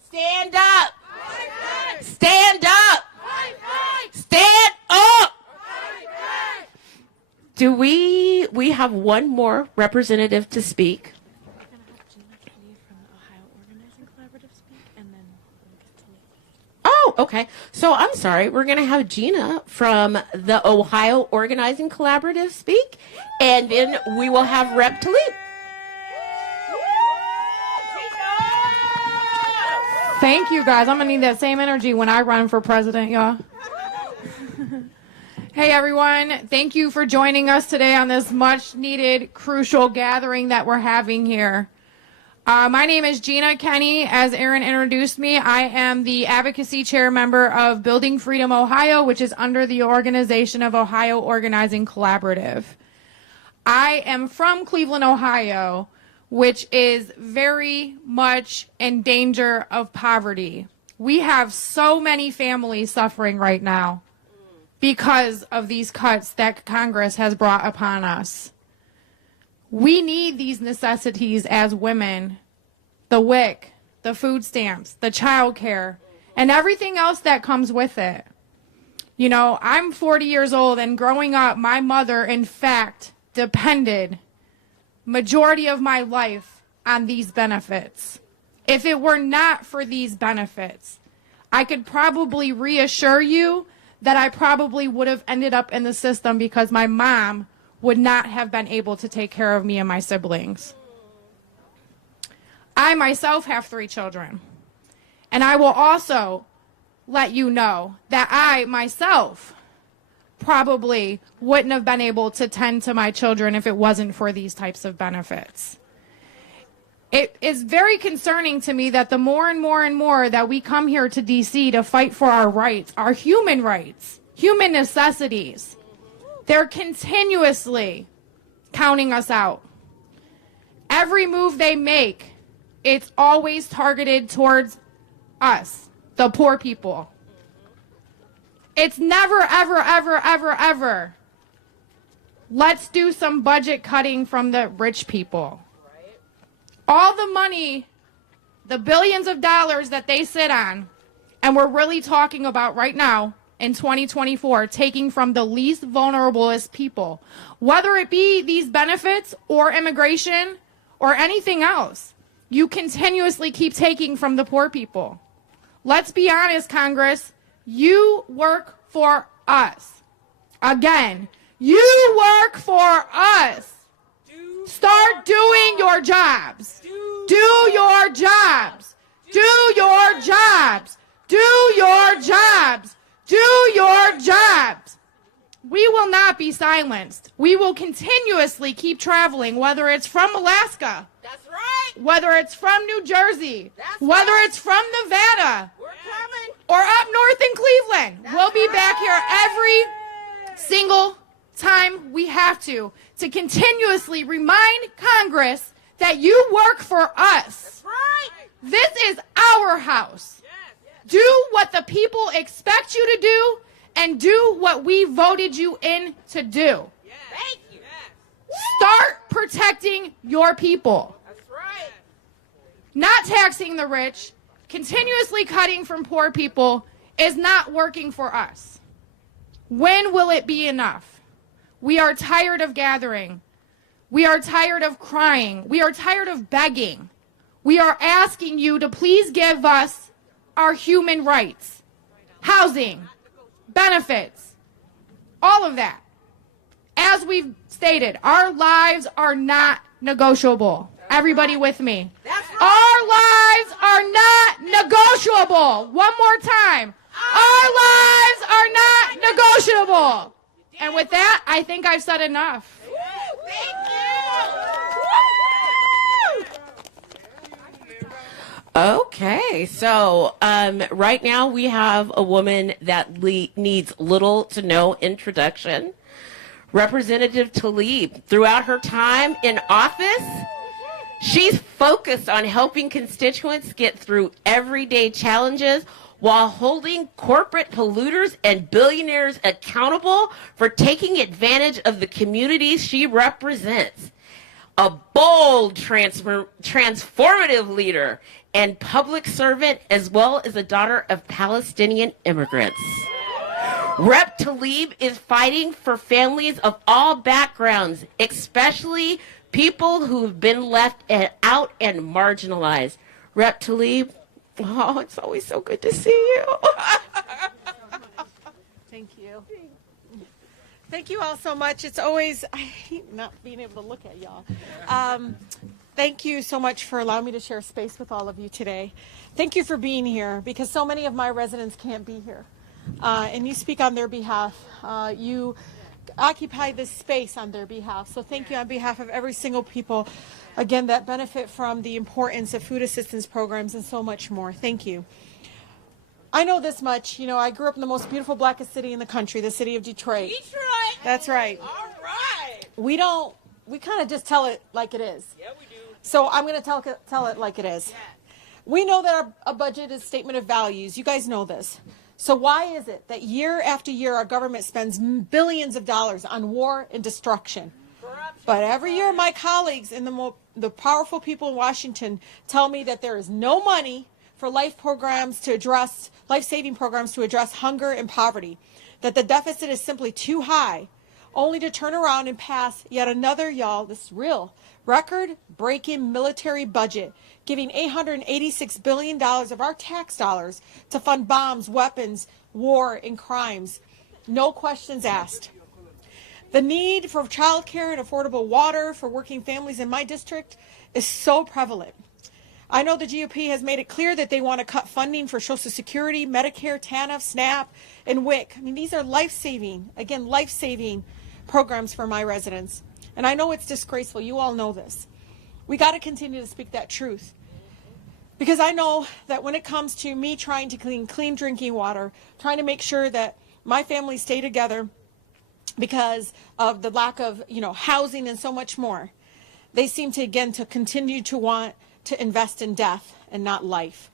Stand up. Stand up. Stand up. Do we have one more representative to speak? Oh, okay. So I'm sorry. We're going to have Gina from the Ohio Organizing Collaborative speak, and then we will have Rep. Tlaib. Thank you, guys. I'm going to need that same energy when I run for president, y'all. Hey, everyone. Thank you for joining us today on this much-needed, crucial gathering that we're having here. My name is Gina Kenny. As Aaron introduced me, I am the advocacy chair member of Building Freedom Ohio, which is under the organization of Ohio Organizing Collaborative. I am from Cleveland, Ohio, which is very much in danger of poverty. We have so many families suffering right now because of these cuts that Congress has brought upon us. We need these necessities as women, the WIC, the food stamps, the child care, and everything else that comes with it. You know, I'm 40 years old, and growing up, my mother, in fact, depended majority of my life on these benefits. If it were not for these benefits, I could probably reassure you that I probably would have ended up in the system because my mom would not have been able to take care of me and my siblings. I myself have 3 children. And I will also let you know that I myself probably wouldn't have been able to tend to my children if it wasn't for these types of benefits. It is very concerning to me that the more and more and more that we come here to DC to fight for our rights, human necessities, they're continuously counting us out. Every move they make, it's always targeted towards us, the poor people. It's never, ever, ever, ever, ever, let's do some budget cutting from the rich people. All the money, the billions of dollars that they sit on, and we're really talking about right now, in 2024, taking from the least vulnerablest people, whether it be these benefits or immigration or anything else. You continuously keep taking from the poor people. Let's be honest, Congress. You work for us. Again, you work for us. Start doing your jobs. Do your jobs. Do your jobs. Do your jobs. Do your jobs. We will not be silenced. We will continuously keep traveling, whether it's from Alaska. That's right. Whether it's from New Jersey. Whether it's from Nevada. We're coming. Or up north in Cleveland. We'll be back here every single time we have to continuously remind Congress that you work for us. That's right. This is our house. Do what the people expect you to do and do what we voted you in to do. Thank you. Start protecting your people. That's right. Not taxing the rich, continuously cutting from poor people is not working for us. When will it be enough? We are tired of gathering. We are tired of crying. We are tired of begging. We are asking you to please give us our human rights, housing, benefits, all of that. As we've stated, our lives are not negotiable. Everybody with me. Our lives are not negotiable. One more time. Our lives are not negotiable. And with that, I think I've said enough. Okay, so right now we have a woman that needs little to no introduction. Representative Tlaib. Throughout her time in office, she's focused on helping constituents get through everyday challenges while holding corporate polluters and billionaires accountable for taking advantage of the communities she represents. A bold, transformative leader and public servant, as well as a daughter of Palestinian immigrants. Rep. Tlaib is fighting for families of all backgrounds, especially people who've been left out and marginalized. Rep. Tlaib, oh, it's always so good to see you. Thank you. Thank you all so much. It's always, I hate not being able to look at y'all. Thank you so much for allowing me to share space with all of you today. Thank you for being here, because so many of my residents can't be here. And you speak on their behalf. You occupy this space on their behalf. So thank you on behalf of every single people, again, that benefit from the importance of food assistance programs and so much more. Thank you. I know this much. You know, I grew up in the most beautiful, blackest city in the country, the city of Detroit. Detroit! That's right. All right! We kind of just tell it like it is. Yeah, we do. So I'm going to tell it like it is. Yeah. We know that a budget is a statement of values. You guys know this. So why is it that year after year our government spends billions of dollars on war and destruction? But every year my colleagues and the powerful people in Washington tell me that there is no money for life-saving programs to address hunger and poverty, that the deficit is simply too high, only to turn around and pass yet another, y'all, this is real, record-breaking military budget, giving $886 billion of our tax dollars to fund bombs, weapons, war, and crimes. No questions asked. The need for child care and affordable water for working families in my district is so prevalent. I know the GOP has made it clear that they want to cut funding for Social Security, Medicare, TANF, SNAP, and WIC. I mean, these are life-saving programs for my residents. And I know it's disgraceful. You all know this. We got to continue to speak that truth. Because I know that when it comes to me trying to clean drinking water, trying to make sure that my family stay together because of the lack of, housing and so much more, they seem to, again, to continue to want to invest in death and not life.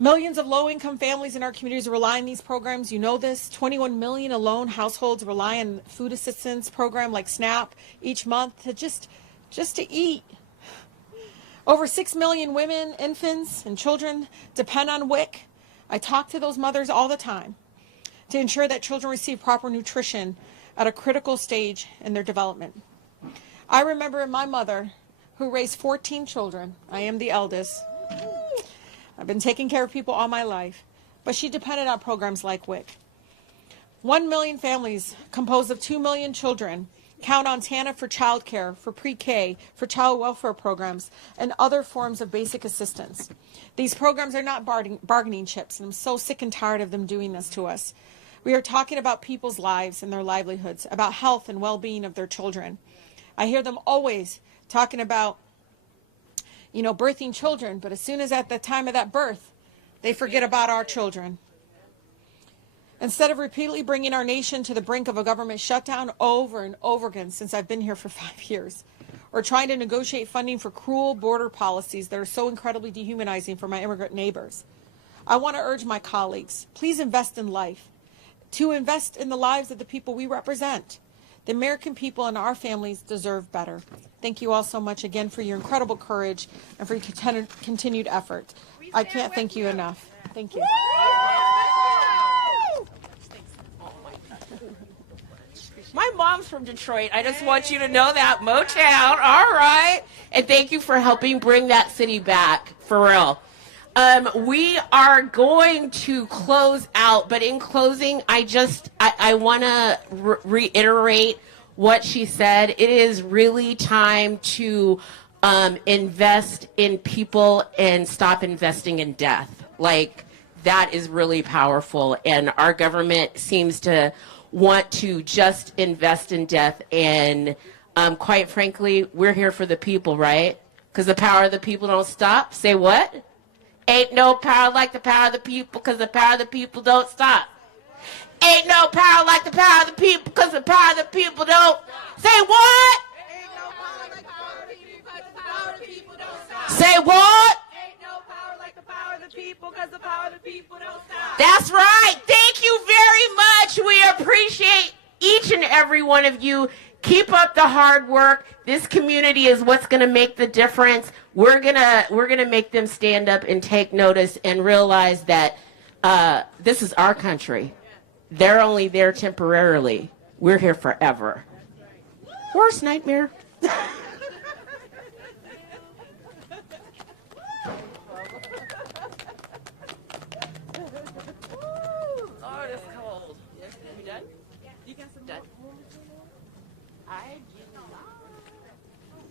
Millions of low-income families in our communities rely on these programs. You know this. 21 million alone households rely on food assistance program like SNAP each month to just to eat. Over 6 million women, infants, and children depend on WIC. I talk to those mothers all the time to ensure that children receive proper nutrition at a critical stage in their development. I remember my mother, who raised 14 children. I am the eldest. I've been taking care of people all my life, but she depended on programs like WIC. 1 million families composed of 2 million children count on TANF for child care, for pre-K, for child welfare programs, and other forms of basic assistance. These programs are not bargaining chips, and I'm so sick and tired of them doing this to us. We are talking about people's lives and their livelihoods, about health and well-being of their children. I hear them always talking about, birthing children, but as soon as at the time of that birth, they forget about our children. Instead of repeatedly bringing our nation to the brink of a government shutdown over and over again since I've been here for 5 years, or trying to negotiate funding for cruel border policies that are so incredibly dehumanizing for my immigrant neighbors, I want to urge my colleagues, please invest in life, to invest in the lives of the people we represent. The American people and our families deserve better. Thank you all so much again for your incredible courage and for your continued effort. I can't thank you enough. Thank you. My mom's from Detroit. I just want you to know that. Motown. All right. And thank you for helping bring that city back, for real. We are going to close out, but in closing, I want to reiterate what she said. It is really time to invest in people and stop investing in death. Like, that is really powerful. And our government seems to want to just invest in death. And quite frankly, we're here for the people, right? Because the power of the people don't stop. Say what? Ain't no power like the power of the people, because the power of the people don't stop. Ain't no power like the power of the people, because the power of the people don't. Say what? Ain't no power like the power of the people, because the power of the people don't stop. Say what? Ain't no power like the power of the people, because the power of the people don't stop. That's right. Thank you very much. We appreciate each and every one of you. Keep up the hard work. This community is what's going to make the difference. We're gonna make them stand up and take notice and realize that this is our country. They're only there temporarily. We're here forever. Worst nightmare. Lord, it's cold. You done? You can sit done.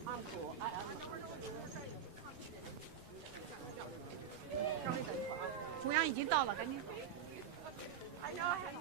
I'm cool. I know I had